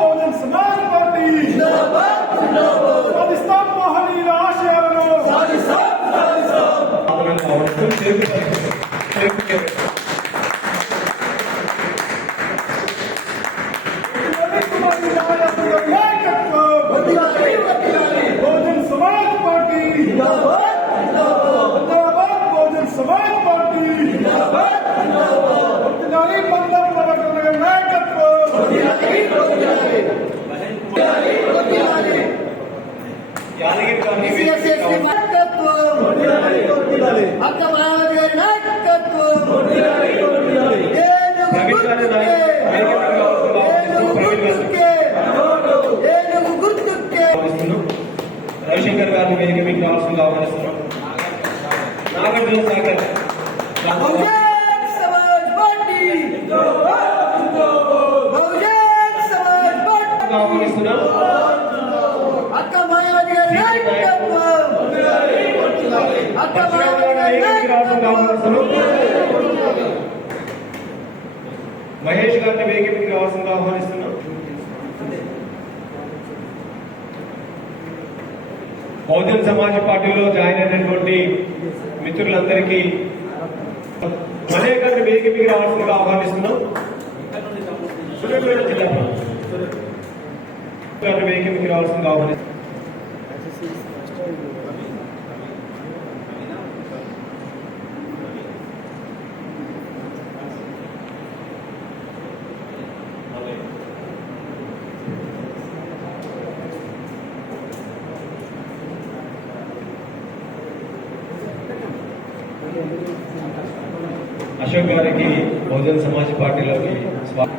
Bahujan Samaj party Pakistan మహనీయుల ఆశయాలను Bahujan Samaj party Bahujan Samaj party पंदर प्रवर्तन नायकत्व రవిశంకర్ గారిని వేదిక మీకు రావాల్సిందిగా ఆహ్వానిస్తున్నాం. నాగార్జున సాగర్ ఆహ్వానిస్తున్నాం. మహేష్ గారిని వేదికకి రావాల్సిందిగా ఆహ్వానిస్తున్నాం. బహుజన్ సమాజ్ పార్టీలో జాయిన్ అయినటువంటి మిత్రులందరికీ మహేష్ గారిని వేదికకి రావాల్సిందిగా ఆహ్వానిస్తున్నాం. గారిని వేదికకి రావాల్సిందిగా ఆహ్వానిస్తున్నాం. అశోక్ గారికి బహుజన్ సమాజ్ పార్టీలోకి స్వాగతం.